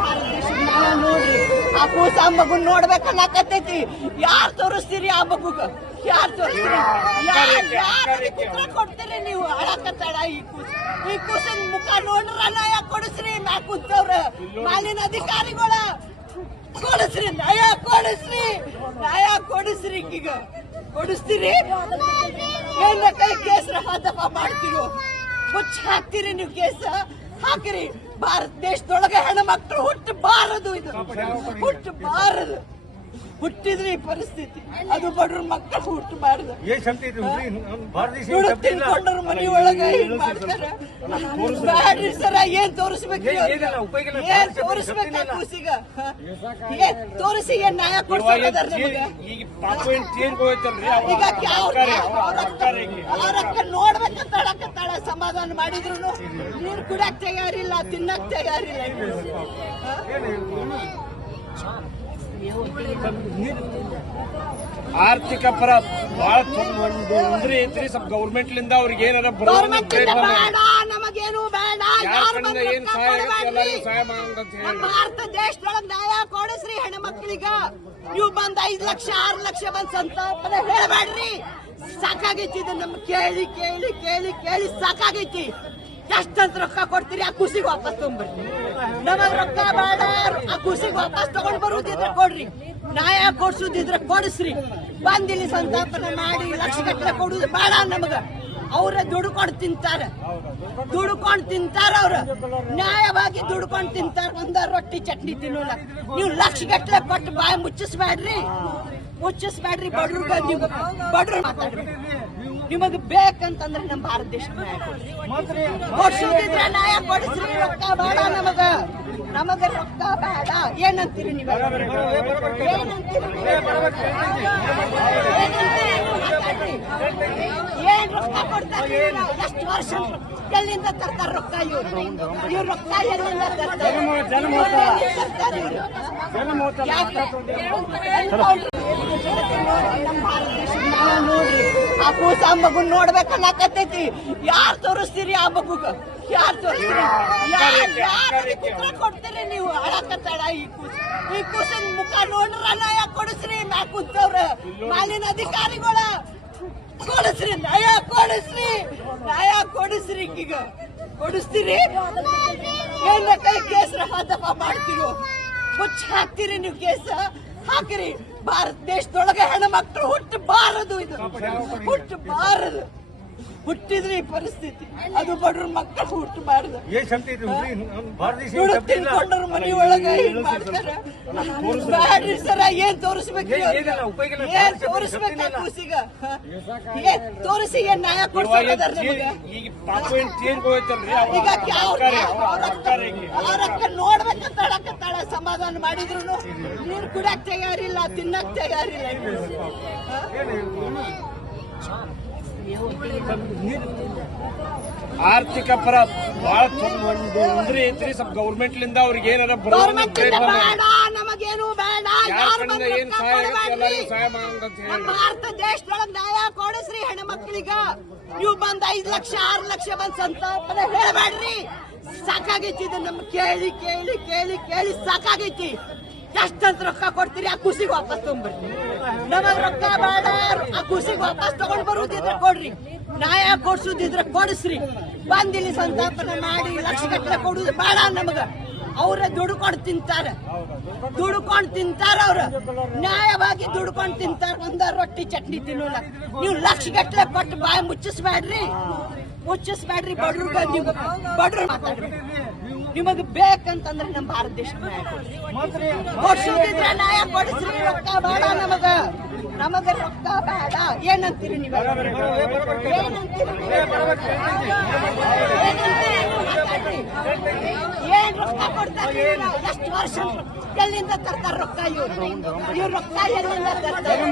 ಭಾರತ ದೇಶದ ನ್ಯಾಯ ನೋಡ್ರಿ. ಆ ಕೂಸ ಆ ಮಗುನ್ ನೋಡ್ಬೇಕನ್ನಕತ್ತೈತಿ. ಯಾರ್ ತೋರಿಸ್ತೀರಿ ಆ ಮಗುಗ? ಯಾರ್ ತೋರಿಸ್ತೀರಿ? ಯಾರು ಕೊಡ್ತೀರಿ ನೀವು? ಅಳಕತ್ತಾಳ ಈ ಕೂಸಿನ ಮುಖ ನೋಡ್ರ ನ್ಯಾಯ ಕೊಡಿಸ್ರಿ. ಮ್ಯಾಕ್ ಕೂತವ್ರ ಮಾಲಿನ ಅಧಿಕಾರಿಗಳ ಕೊಡಿಸ್ರಿ, ನ್ಯಾಯ ಕೊಡಿಸ್ರಿ, ನ್ಯಾಯ ಕೊಡಿಸ್ರಿ. ಈಗ ಕೊಡಿಸ್ತೀರಿ? ಏನ ಕೈ ಕೇಸ್ ರಫಾ ದಫಾ ಮಾಡ್ತಿರೋ? ಮುಚ್ಚ ಹಾಕ್ತೀರಿ ನೀವು ಕೇಸ? ಹಾಕಿರಿ. ಭಾರತ ದೇಶದೊಳಗೆ ಹೆಣ್ಮಕ್ಳು ಹುಟ್ಟಬಾರದು, ಇದು ಹುಟ್ಟಬಾರದು. ಹುಟ್ಟಿದ್ರೆ ಈ ಪರಿಸ್ಥಿತಿ, ಅದು ಬಡ್ರ ಮಕ್ಕಳು ಹುಟ್ಟಬಾರದು. ತಿನ್ಕೊಂಡ್ರ ಮನಿ ಒಳಗ ಹಿಂಗ್ ಮಾಡ್ತಾರ. ಬ್ಯಾಡ್ರಿ ಸರ, ಏನ್ ತೋರಿಸ್ಬೇಕು? ಏನ್ ತೋರಿಸ್ಬೇಕು ಕೂಸಿಗ? ಏನ್ ತೋರಿಸಿ ಏನ್ ನ್ಯಾಯ ಕೊಡ್ಸೋದರ ನಿಮಗೆ? ಈಗ ಅವ್ರಕ್ಕ ನೋಡ್ಬೇಕಂತ ಅಳಕತ್ತಾಳ. ಸಮಾಧಾನ ಮಾಡಿದ್ರು ನೀರು ಕುಡಕ್ ತಯಾರಿಲ್ಲ, ತಿನ್ನಕ್ ತಯಾರಿಲ್ಲ. ಆರ್ಥಿಕ ಪರ ಬಹಳ ತೊಂದ್ರೆ ಐತ್ರಿ. ಸ್ವಲ್ಪ ಗೌರ್ಮೆಂಟ್ ಲಿಂದ ಅವ್ರಿಗೆ ಏನಾರ ನಮಗೇನು ಬೇಡ. ಏನ್ ಸಹಾಯ ಭಾರತ ದೇಶದೊಳಗ ನ್ಯಾಯ ಕೊಡಿಸ್ರಿ ಹೆಣ್ಮಕ್ಳಿಗ. ನೀವು ಬಂದ್ 5 ಲಕ್ಷ 6 ಲಕ್ಷ ಬಂದ್ ಸಂತಾಪನೆ ಹೇಳಬೇಡ್ರಿ. ಸಾಕಾಗೈತಿ ಇದು. ನಮ್ ಕೇಳಿ ಕೇಳಿ ಕೇಳಿ ಕೇಳಿ ಸಾಕಾಗೈತಿ. ಎಷ್ಟಂತ ರೊಕ್ಕ ಕೊಡ್ತೀರಿ? ಆ ಖುಷಿಗೆ ವಾಪಸ್ ತಗೊಂಡ್ಬರ್ರಿ. ನಮಗ್ ರೊಕ್ಕ ಬೇಡ. ಆ ಖುಷಿಗೆ ವಾಪಸ್ ತಗೊಂಡ್ ಬರುದಿದ್ರೆ ಕೊಡ್ರಿ. ನ್ಯಾಯ ಕೊಡ್ಸುದಿದ್ರೆ ಕೊಡಿಸ್ರಿ. ಬಂದಿಲ್ಲಿ ಸಂತಾಪನೆ ಮಾಡಿ ಲಕ್ಷಗಟ್ಟಲೆ ಕೊಡುದು ಬೇಡ ನಮಗ. ಅವ್ರ ದುಡ್ಕೊಂಡು ತಿಂತಾರ, ದುಡ್ಕೊಂಡು ತಿಂತಾರ. ಅವ್ರ ನ್ಯಾಯವಾಗಿ ದುಡ್ಕೊಂಡು ತಿಂತಾರ. ಒಂದ ರೊಟ್ಟಿ ಚಟ್ನಿ ತಿನ್ನೋಲ್ಲ. ನೀವು ಲಕ್ಷಗಟ್ಟಲೆ ಕೊಟ್ಟು ಬಾಯಿ ಮುಚ್ಚಿಸ್ಬೇಡ್ರಿ, ಮುಚ್ಚಿಸ್ಬೇಡ್ರಿ. ಬಡ್ರು ಮಾತಾಡ್ರಿ. ನಿಮಗ್ ಬೇಕಂತಂದ್ರೆ ನಮ್ಮ ಭಾರತ ದೇಶ ನ್ಯಾಯ ಕೊಡ್ಸುದಿದ್ರೆ ನ್ಯಾಯ ಕೊಡಿಸ್ರಿ. ರೊಕ್ಕ ಬೇಡ ನಮಗ, ನಮಗ ರೊಕ್ಕ ಬೇಡ. ಏನಂತೀರಿ ನೀವು? ಏನ್ ರೊಕ್ಕ ಕೊಡ್ತಾರೆ? ಎಷ್ಟು ವರ್ಷ ಎಲ್ಲಿಂದ ತರ್ತಾರ ರೊಕ್ಕ? ಇವ್ರು ರೊಕ್ಕ ಎಲ್ಲಿಂದ ತರ್ತಾರೆ? ನಮ್ಮ ಭಾರತ ದೇಶದ ನ್ಯಾಯ ನೋಡ್ರಿ. ಆ ಕೂಸ ಆ ಮಗುನ್ ನೋಡ್ಬೇಕನ್ನಕತ್ತೈತಿ. ಯಾರ್ ತೋರಿಸ್ತೀರಿ ಆ ಮಗುಗ? ಯಾರ್ ತೋರಿಸ್ತೀರಿ? ಯಾರು ಕೊಡ್ತೀರಿ ನೀವು? ಅಳಕತ್ತಾಳ ಈ ಕೂಸಿನ ಮುಖ ನೋಡ್ರ ನ್ಯಾಯ ಕೊಡಿಸ್ರಿ. ಮ್ಯಾಕ್ ಕೂತವ್ರ ಮಾಲಿನ ಅಧಿಕಾರಿಗಳ ಕೊಡಿಸ್ರಿ, ನ್ಯಾಯ ಕೊಡಿಸ್ರಿ, ನ್ಯಾಯ ಕೊಡಿಸ್ರಿ. ಈಗ ಕೊಡಿಸ್ತೀರಿ? ಏನ ಕೈ ಕೇಸ್ ರಫಾ ದಫಾ ಮಾಡ್ತಿರೋ? ಮುಚ್ಚ ಹಾಕ್ತೀರಿ ನೀವು ಕೇಸ? ಹಾಕಿರಿ. ಭಾರತ ದೇಶದೊಳಗೆ ಹೆಣ್ಮಕ್ಳು ಹುಟ್ಟಬಾರದು, ಇದು ಹುಟ್ಟಬಾರದು. ಹುಟ್ಟಿದ್ರೆ ಈ ಪರಿಸ್ಥಿತಿ, ಅದು ಬಡ್ರ ಮಕ್ಕಳು ಹುಟ್ಟಬಾರದು. ತಿನ್ಕೊಂಡ್ರ ಮನಿ ಒಳಗ ಹಿಂಗ್ ಮಾಡ್ತಾರ. ಬ್ಯಾಡ್ರಿ ಸರ, ಏನ್ ತೋರಿಸ್ಬೇಕು? ಏನ್ ತೋರಿಸ್ಬೇಕು ಕೂಸಿಗ? ಏನ್ ತೋರಿಸಿ ಏನ್ ನ್ಯಾಯ ಕೊಡ್ಸೋದರ ನಿಮಗೆ? ಈಗ ಅವ್ರಕ್ಕ ನೋಡ್ಬೇಕಂತ ಅಳಕತ್ತಾಳ. ಸಮಾಧಾನ ಮಾಡಿದ್ರು ನೀರು ಕುಡಕ್ ತಯಾರಿಲ್ಲ, ತಿನ್ನಕ್ ತಯಾರಿಲ್ಲ. ಆರ್ಥಿಕ ಪರ ಬಹಳ ತೊಂದ್ರೆ ಐತ್ರಿ. ಸ್ವಲ್ಪ ಗೌರ್ಮೆಂಟ್ ಲಿಂದ ಅವ್ರಿಗೆ ಏನಾರ ನಮಗೇನು ಬೇಡ. ಏನ್ ಸಹಾಯ ಭಾರತ ದೇಶದೊಳಗ ನ್ಯಾಯ ಕೊಡಿಸ್ರಿ ಹೆಣ್ಮಕ್ಳಿಗ. ನೀವು ಬಂದ್ 5 ಲಕ್ಷ 6 ಲಕ್ಷ ಬಂದ್ ಸಂತಾಪನೆ ಹೇಳಬೇಡ್ರಿ. ಸಾಕಾಗೈತಿ ಇದು. ನಮ್ ಕೇಳಿ ಕೇಳಿ ಕೇಳಿ ಕೇಳಿ ಸಾಕಾಗೈತಿ. ಎಷ್ಟಂತ ರೊಕ್ಕ ಕೊಡ್ತೀರಿ? ಆ ಖುಷಿಗೆ ವಾಪಸ್ ತಗೊಂಡ್ಬರ್ರಿ. ನಮಗ್ ರೊಕ್ಕ ಬೇಡ. ಆ ಖುಷಿಗೆ ವಾಪಸ್ ತಗೊಂಡ್ ಬರುದಿದ್ರೆ ಕೊಡ್ರಿ. ನ್ಯಾಯ ಕೊಡ್ಸುದಿದ್ರೆ ಕೊಡಿಸ್ರಿ. ಬಂದಿಲ್ಲಿ ಸಂತಾಪನೆ ಮಾಡಿ ಲಕ್ಷಗಟ್ಟಲೆ ಕೊಡುದು ಬೇಡ ನಮಗ. ಅವ್ರ ದುಡ್ಕೊಂಡು ತಿಂತಾರ, ದುಡ್ಕೊಂಡು ತಿಂತಾರ. ಅವ್ರ ನ್ಯಾಯವಾಗಿ ದುಡ್ಕೊಂಡು ತಿಂತಾರ. ಒಂದ ರೊಟ್ಟಿ ಚಟ್ನಿ ತಿನ್ನೋಲ್ಲ. ನೀವು ಲಕ್ಷಗಟ್ಟಲೆ ಕೊಟ್ಟು ಬಾಯಿ ಮುಚ್ಚಿಸ್ಬೇಡ್ರಿ, ಮುಚ್ಚಿಸ್ಬೇಡ್ರಿ. ಬಡ್ರು ಮಾತಾಡ್ರಿ. ನಿಮಗ್ ಬೇಕಂತಂದ್ರೆ ನಮ್ಮ ಭಾರತ ದೇಶ ನ್ಯಾಯ ಕೊಡ್ಸುದಿದ್ರೆ ನ್ಯಾಯ ಕೊಡಿಸ್ರಿ. ರೊಕ್ಕ ಬೇಡ ನಮಗ, ನಮಗ ರೊಕ್ಕ ಬೇಡ. ಏನಂತೀರಿ ನೀವು? ಏನ್ ರೊಕ್ಕ ಕೊಡ್ತಾರೆ? ಎಷ್ಟು ವರ್ಷ ಎಲ್ಲಿಂದ ತರ್ತಾರ ರೊಕ್ಕ? ಇವ್ರು ರೊಕ್ಕ ಎಲ್ಲಿಂದ ತರ್ತಾರೆ?